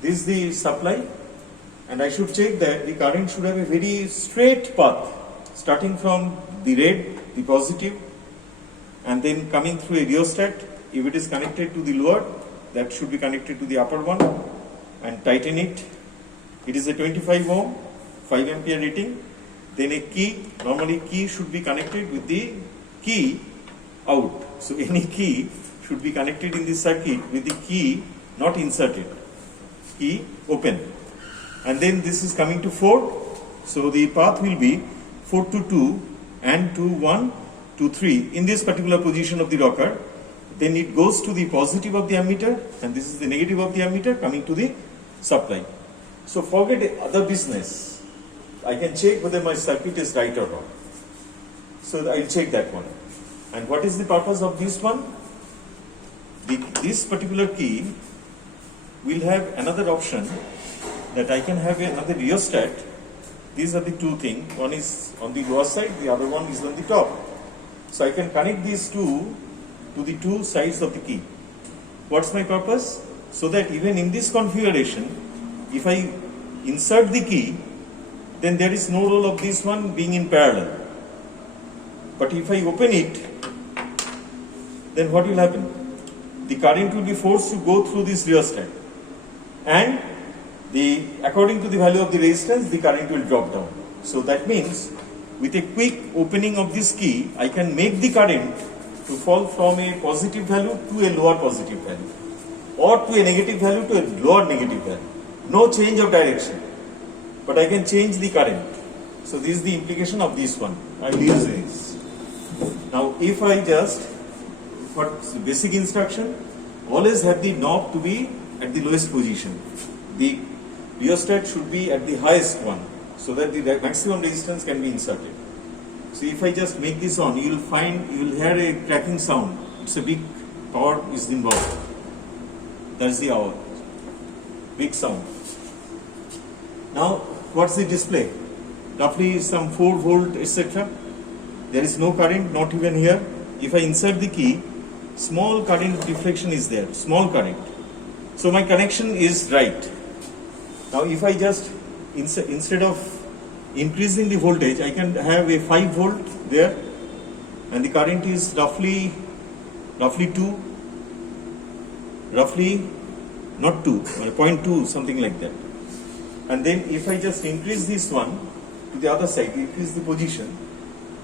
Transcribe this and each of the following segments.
this is the supply, and I should check that the current should have a very straight path starting from the red, the positive, and then coming through a rheostat. If it is connected to the lower, that should be connected to the upper one and tighten it. It is a 25 ohm, 5 ampere rating. Then a key, normally key should be connected with the key out. So any key should be connected in this circuit with the key not inserted, key open. And then this is coming to 4. So the path will be 4 to 2 and 2, 1, 2, 3 in this particular position of the rocker. Then it goes to the positive of the ammeter, and this is the negative of the ammeter coming to the supply. So forget other business. I can check whether my circuit is right or wrong. So I'll check that one. And what is the purpose of this one? This particular key will have another option that I can have another rheostat. These are the two things. One is on the lower side, the other one is on the top. So I can connect these two to the two sides of the key. What's my purpose? So that even in this configuration, if I insert the key, then there is no role of this one being in parallel. But if I open it, then what will happen? The current will be forced to go through this rheostat, and according to the value of the resistance, the current will drop down. So that means with a quick opening of this key, I can make the current to fall from a positive value to a lower positive value, or to a negative value to a lower negative value. No change of direction, but I can change the current. So this is the implication of this one. I will use this. Now if I just, what's the basic instruction? Always have the knob to be at the lowest position. The rheostat should be at the highest one, so that the maximum resistance can be inserted. So if I just make this on, you will hear a cracking sound. It's a big power is involved. That's the hour. Big sound. Now what's the display? Roughly some 4 volt, etc. There is no current, not even here. If I insert the key, small current deflection is there, small current. So my connection is right. Now if I just, instead of increasing the voltage, I can have a 5 volt there, and the current is roughly 2, roughly not 2, 0.2, something like that. And then if I just increase this one to the other side, increase the position,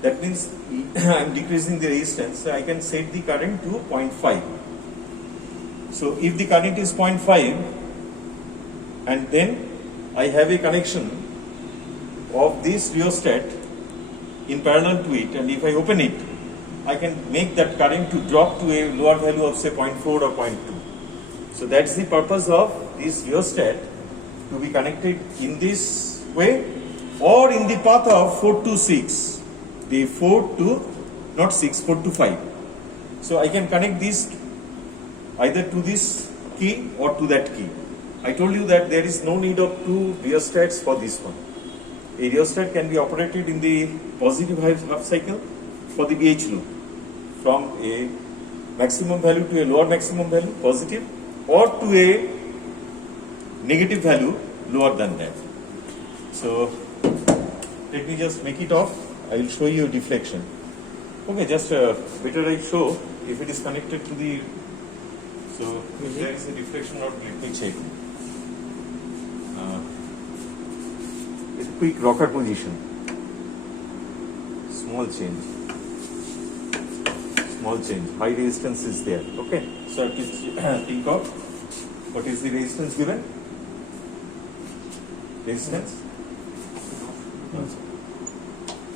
that means I am decreasing the resistance, so I can set the current to 0.5. So if the current is 0.5, and then I have a connection of this rheostat in parallel to it, and if I open it, I can make that current to drop to a lower value of say 0.4 or 0.2. So that's the purpose of this rheostat, to be connected in this way, or in the path of 4 to 6, the 4 to, not 6, 4 to 5. So I can connect this either to this key or to that key. I told you that there is no need of 2 rheostats for this one. A rheostat can be operated in the positive half cycle for the BH loop, from a maximum value to a lower maximum value, positive, or to a negative value lower than that. So let me just make it off. I will show you deflection. Okay, just better I show if it is connected to the, so if there is a deflection or not, let me check. It's quick rocker position. Small change. Small change. High resistance is there. Okay. So think of what is the resistance given? Resistance.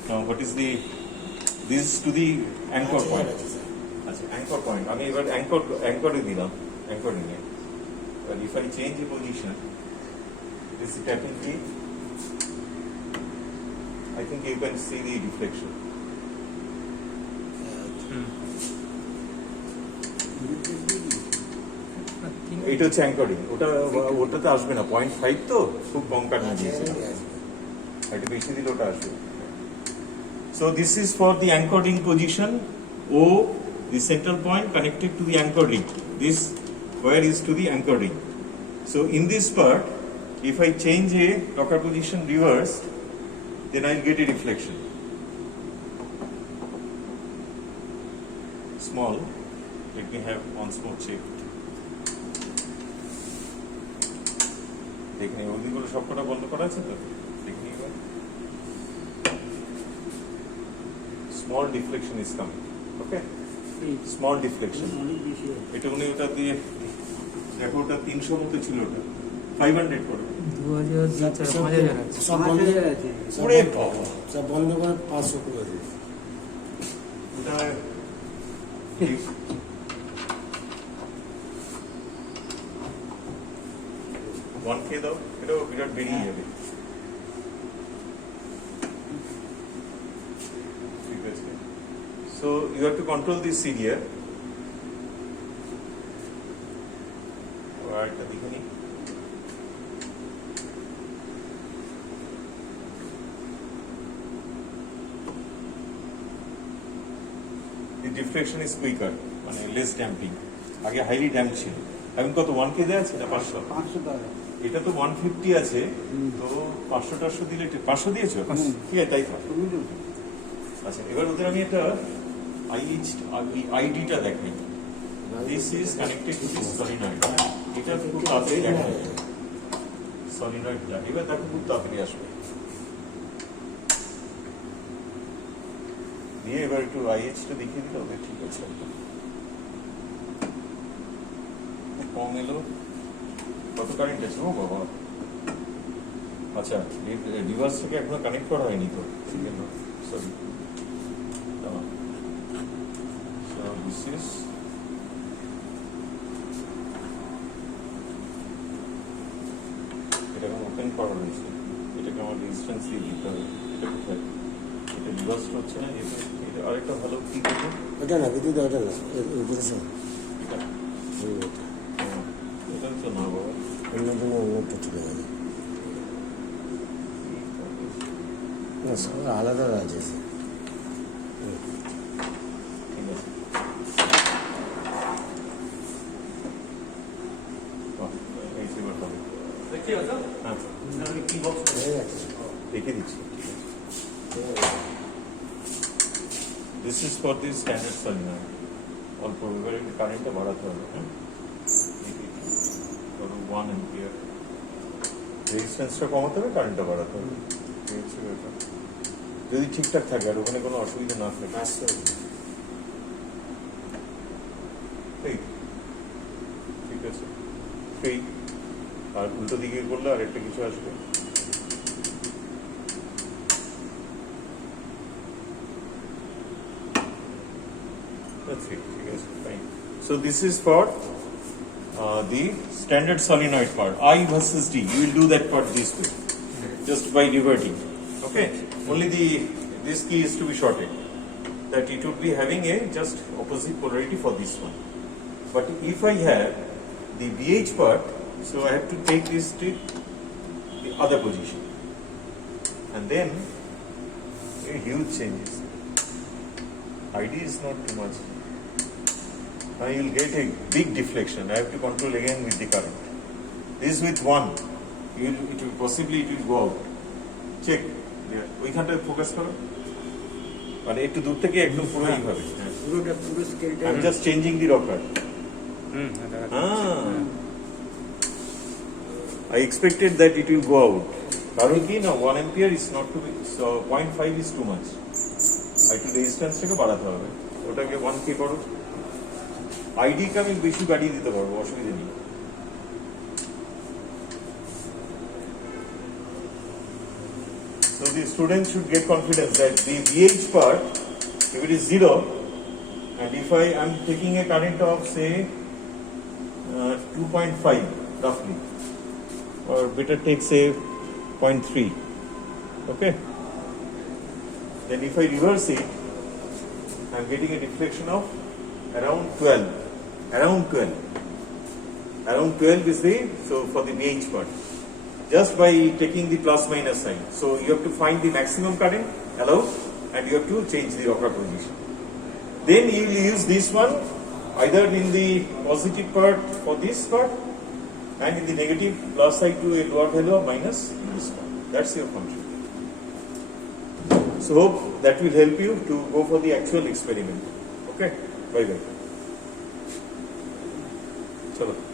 Now what is the, this is to the anchor point. Anchor point. I mean, anchor is the anchor in it. But if I change the position, this is the tapping key. I think you can see the deflection. এটা হচ্ছে anchoring, ওটাতে আসবে না, 0.5 তো খুব কম current দিয়েছে, এটা বেশি দিলে ওটা আসবে। So this is for the anchoring position. O, the central point connected to the anchor ring. This wire is to the anchor ring. So in this part, if I change a rocker position reversed, then I'll get a deflection. Small. Let me have once more check. দেখে নিই ওদিকগুলো সবকটা বন্ধ করা আছে তো দেখে নিই এবার small deflection is coming okay small deflection এটা উনি ওটা দিয়ে দেখো ওটা 300 মতো ছিল ওটা 500 করে 2000 আছে সব বন্ধ আছে ওরে বাবা সব বন্ধ করে 500 করে দিই এটা ওয়ান খেয়ে দাও এটাও বিরাট বেরিয়ে যাবে ঠিক আছে so you have to control this সিরিয়ার এটা দেখে নিই the deflection is quicker মানে less damping আগে হাইলি ড্যাম্প ছিল এখন কত 1 কেজি আছে না 500 500 টাকা এটা তো 150 আছে তো 500 দিলে 500 দিয়েছো ঠিক আছে তাই থাক আচ্ছা এবার ওদের আমি একটা আইডিটা দেখাই this is connected to this solenoid এটা খুব তাড়াতাড়ি দেখা যাবে সলিনয়েডটা এবার দেখো খুব তাড়াতাড়ি আসবে দিয়ে এবার একটু আইএইচটা দেখিয়ে দিলে ওদের ঠিক আছে কম এলো কত কারেন্ট আছে ও বাবা আচ্ছা রিভার্স থেকে এখনো কানেক্ট করা হয়নি তো সরি দিস ইজ এটাকে ওপেন করা রয়েছে এটাকে আমার রেজিস্ট্যান্স দিয়ে দিতে হবে এটা কোথায় এটা রিভার্স হচ্ছে না এটা আরেকটা ভালো কি করবো ওটা না বিদ্যুৎ ওটা না ওটা সব এটা তো না বাবা অন্যটা চলে গেছে না সব আলাদা আছে ঠিক আছে এই সিমার হবে হ্যাঁ হয়ে গেছে দেখে দিচ্ছি this is for the standard solenoid অল্প এবার একটু কারেন্টটা বাড়াতে হবে হ্যাঁ ধরো 1 অ্যাম্পিয়ার রেজিস্ট্যান্সটা কমাতে হবে কারেন্টটা বাড়াতে হবে এই হচ্ছে ব্যাপার যদি ঠিকঠাক থাকে আর ওখানে কোনো অসুবিধা না থাকে এই ঠিক আছে এই আর উল্টো দিকে করলে আর একটা কিছু আসবে That's it. Yes, fine. So this is for the standard solenoid part. I versus D. You will do that part this way, just by reverting. Okay. Only this key is to be shorted. That it would be having a just opposite polarity for this one. But if I have the BH part, so I have to take this to the other position, and then a huge changes. ID is not too much. Now you will get a big deflection. I have to control again with the current. This with 1, it will possibly go out. Check. ওইখানটা focus করো মানে একটু দূর থেকে একদম পুরো এইভাবে পুরোটা পুরো স্কেলটা I'm just changing the rocker. I expected that it will go out. কারণ কি না 1 ampere is not to be, so 0.5 is too much. একটু রেজিস্ট্যান্সটাকে বাড়াতে হবে ওটাকে 1K করো আইডি কে আমি বেশি বাড়িয়ে দিতে পারবো অসুবিধা নেই so the students should get confidence that the VH part if it is 0 and if I am taking a current of say 2.5 roughly or better take say 0.3 okay then if I reverse it, I am getting a deflection of around 12. Around 12 is the, so for the BH part. Just by taking the plus minus sign. So you have to find the maximum current allowed and you have to change the rocker position. Then you will use this one either in the positive part for this part and in the negative plus side to a lower value of minus this one. That's your function. So hope that will help you to go for the actual experiment. Okay, bye bye. Chalo.